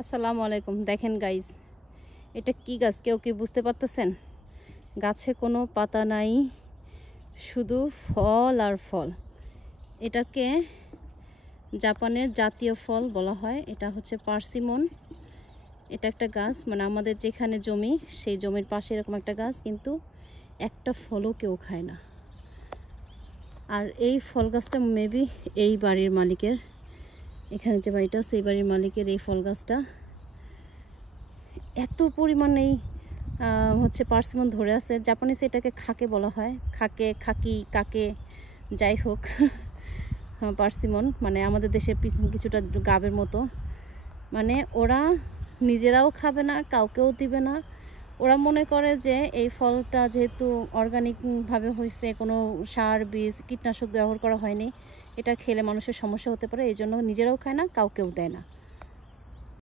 আসসালামু আলাইকুম। দেখেন গাইস, এটা কি গাছ কেউ কি বুঝতে পারতেছেন? গাছে কোনো পাতা নাই, শুধু ফল আর ফল। এটাকে জাপানের জাতীয় ফল বলা হয়। এটা হচ্ছে পার্সিমন। এটা একটা গাছ, মানে আমাদের যেখানে জমি সেই জমির পাশে এরকম একটা গাছ, কিন্তু একটা ফলও কেউ খায় না। আর এই ফল গাছটা মেবি এই বাড়ির মালিকের, এখানে যে বাড়িটা সেই বাড়ির মালিকের এই ফল গাছটা। এত পরিমাণেই হচ্ছে পার্সিমন ধরে আছে। জাপানিজ এটাকে খাকে বলা হয়, খাকে, খাকি, কাকে, যাই হোক। পার্সিমন মানে আমাদের দেশে কিছুটা গাবের মতো। মানে ওরা নিজেরাও খাবে না, কাউকেও দিবে না। ওরা মনে করে যে এই ফলটা যেহেতু অর্গানিকভাবে হয়েছে, কোনো সার, বীজ, কীটনাশক ব্যবহার করা হয়নি, এটা খেলে মানুষের সমস্যা হতে পারে, এই জন্য নিজেরাও খায় না, কাউকেও দেয় না।